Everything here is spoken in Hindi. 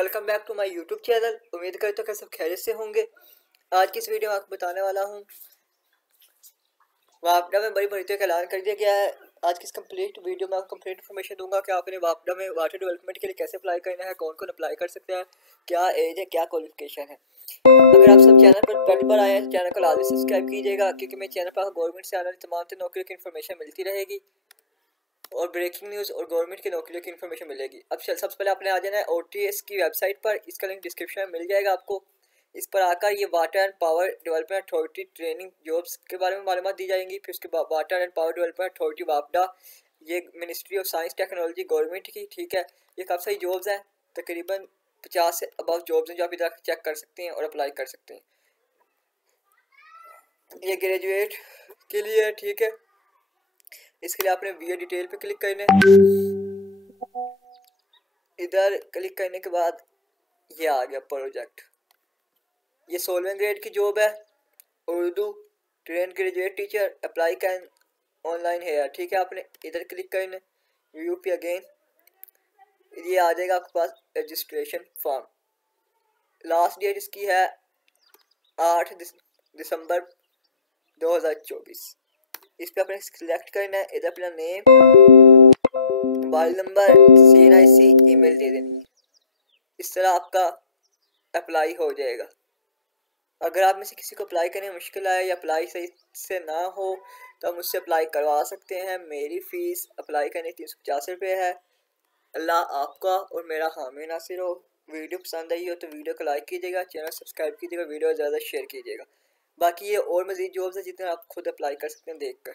Welcome back to my YouTube channel. उम्मीद करता हूँ कि सब खैरियत से होंगे। आज की इस वीडियो में आपको बताने वाला हूँ वापडा में बड़ी भर्तियों का ऐलान कर दिया गया है। आज की इस कंप्लीट वीडियो में आपको कंप्लीट इन्फॉर्मेशन दूंगा कि आपने वापडा में वाटर डेवलपमेंट के लिए कैसे अप्लाई करना है, कौन कौन अप्लाई कर सकते हैं, क्या एज है, क्या क्वालिफिकेशन है। अगर आप सब चैनल पर पहली बार आए हैं तो चैनल को लाजमी सब्सक्राइब कीजिएगा, क्योंकि मेरे चैनल पर गवर्नमेंट से आने वाली तमाम नौकरियों की इन्फॉर्मेशन मिलती रहेगी और ब्रेकिंग न्यूज़ और गवर्नमेंट की नौकरियों की इन्फॉर्मेशन मिलेगी। अब सबसे पहले आपने आ जाना है OTS की वेबसाइट पर, इसका लिंक डिस्क्रिप्शन में मिल जाएगा आपको। इस पर आकर ये water and power development authority training jobs के बारे में मालूमात दी जाएंगी। फिर उसके बाद water and power development authority वापडा, ये ministry of science technology government की, ठीक है। ये काफ़ी सारी जॉब्स हैं, तकरीबन 50 से अबव जॉब्स हैं जो आप इधर चेक कर सकते हैं और अप्लाई कर सकते हैं। ये ग्रेजुएट के लिए है, ठीक है। इसके लिए आपने VA डिटेल पे क्लिक करना है। इधर क्लिक करने के बाद ये आ गया प्रोजेक्ट। ये 16वें ग्रेड की जॉब है, Urdu train graduate teacher, apply can online है, ठीक है। आपने इधर क्लिक करना है, UP अगेन, ये आ जाएगा आपके पास रजिस्ट्रेशन फॉर्म। लास्ट डेट इसकी है 8 दिसंबर 2024। इस पर आपने सिलेक्ट करना है, इधर अपना name, mobile number, CNIC, email दे देनी है। इस तरह आपका अप्लाई हो जाएगा। अगर आप में से किसी को अप्लाई करने में मुश्किल आए या अप्लाई सही से ना हो तो आप मुझसे अप्लाई करवा सकते हैं। मेरी फ़ीस अप्लाई करने की 350 रुपये है। अल्लाह आपका और मेरा हामी नासिर हो। वीडियो पसंद आई हो तो वीडियो को लाइक कीजिएगा, चैनल सब्सक्राइब कीजिएगा, वीडियो ज़्यादा शेयर कीजिएगा। बाकी ये और मज़ीद जॉब्स हैं जितने आप खुद अप्लाई कर सकते हैं देख कर।